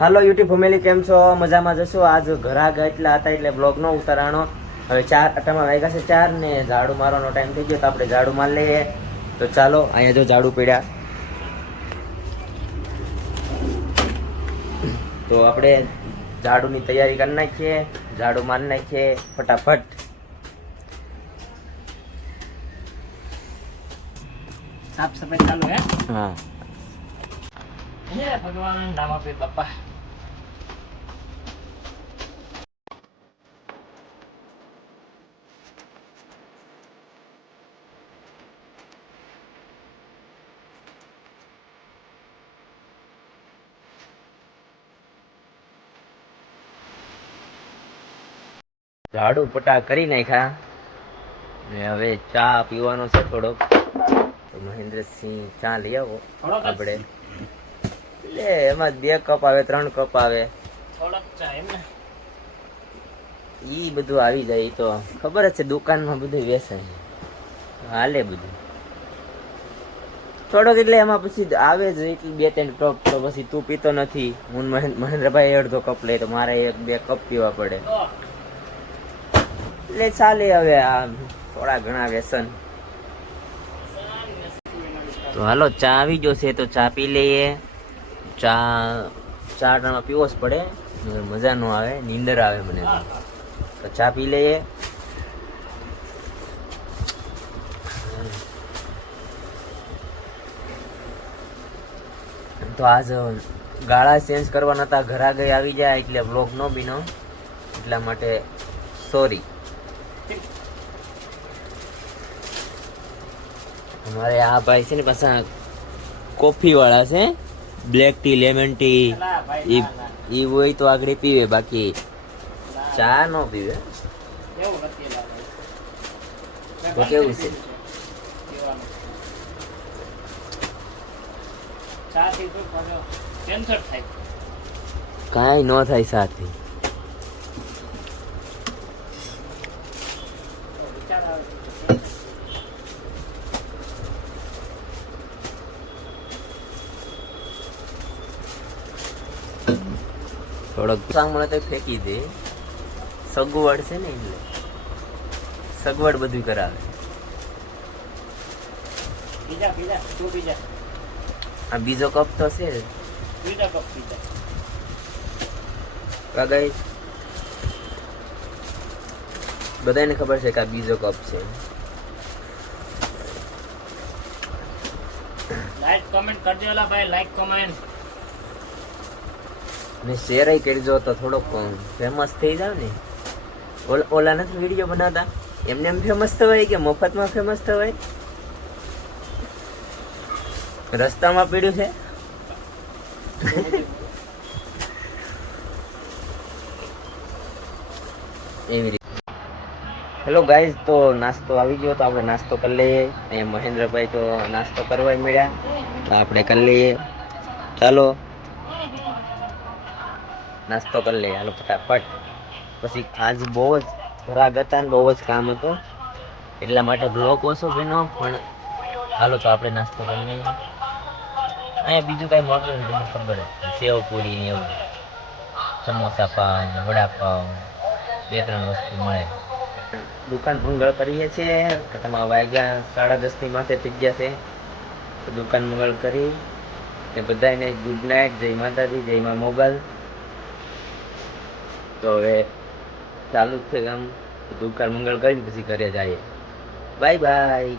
હાલો YouTube family, કેમ છો? મજામાં જશો? આજ ઘરા ગયા એટલા હતા એટલે બ્લોગ નો ઉતારાણો. હવે 4 અટામાં વાગ્યા છે 4 ને ઝાડુ મારવાનો ટાઈમ થઈ ગયો, તો આપણે ઝાડુ મારી લઈએ. તો ચાલો, અહીંયા જો ઝાડુ પડ્યા, તો આપણે ઝાડુની તૈયારી કરી નાખીએ, ઝાડુ મારી નાખીએ ફટાફટ. સાફ સફાઈ ચાલુ હે? હા. હે ભગવાન, નામ આપે બાપા. ઝાડુ પટા કરી નાખ્યા ને હવે ચા પીવાનો છે થોડોક. તો મહેન્દ્રસિંહ ચા લઈ આવો આપણે. એટલે એમાં 2 કપ આવે, 3 કપ આવે, થોડોક ચા એમ ને? ઈ બધું આવી જાય. ઈ તો ખબર જ છે, દુકાનમાં બધું વેચાય, હાલે બધું થોડોક. એટલે એમાં પછી આવે જ એટલે 2-3 કપ. તો પછી તું પીતો નથી, હું મહેન્દ્રભાઈ અડધો કપ લે, તો મારે 1-2 કપ પીવા પડે. એટલે ચાલે હવે આ થોડા ઘણા વ્યસન. તો હાલો, ચા આવી ગયો છે તો ચા પી લઈએ. ચા ટાણા પીવો જ પડે, મજા ન આવે, નીંદર આવે મને. તો ચા પી લઈએ. તો આજ ગાળા ચેન્જ કરવાના હતા, ઘરા ગઈ આવી જાય એટલે બ્લોગ નો બીનો, એટલા માટે સોરી. અમારે આ ભાઈ છે ને પાછા કોફી વાળા છે, બ્લેક ટી, લેમન ટી, ઈ હોય તો આગળ પીવે, બાકી ચા નો પીવે. તો કેવું છે? કાંઈ ન થાય સાથી. થોડોક સાંભળે તો ફેંકી દે. સગવડ છે ને, એટલે સગવડ બધું કરાવે. આ બીજો કપ તો છે. ગાઈસ, બધાને ખબર છે કે આ બીજો કપ છે. લાઈક કમેન્ટ કરજો લા ભાઈ, લાઈક કમેન્ટ ને શેર કરજો તો થોડોક ફેમસ થઈ જાવ ને. ઓલા નથી વિડીયો બનાવતા, એમને એમ ફેમસ થવાય કે મફતમાં ફેમસ થવાય? રસ્તામાં પીડ્યું છે. એવી રીતે. હેલો ગાઈઝ, તો નાસ્તો આવી ગયો, તો આપણે નાસ્તો કરી લઈએ. અહીંયા મહેન્દ્રભાઈ તો નાસ્તો કરવા મળ્યા, તો આપણે કરી લઈએ. ચાલો નાસ્તો કરી લઈએ, હાલો ફટાફટ. પછી આજ બહુ જ ખરાબ હતા ને બહુ જ કામ હતું, એટલા માટે બ્લોક ઓછો બન્યો. પણ હાલો, તો આપણે નાસ્તો કરી લઈએ. અહીંયા બીજું કાંઈ મળતું નથી, તમને ખબર જ, સેવ પૂરી ને એવું, સમોસા પાવ, વડાપાવ, 2-3 વસ્તુ મળે. દુકાન મંગળ કરીએ છીએ. તમારા વાગ્યા 10:30 માથે થઈ ગયા છે. તો દુકાન મંગળ કરી ને બધાને ગુડ નાઇટ, જય માતાજી, જય મા મોગલ. તો હવે ચાલુ જ છે કામ. દુકાન મંગળ કરી પછી ઘરે જઈએ. Bye bye.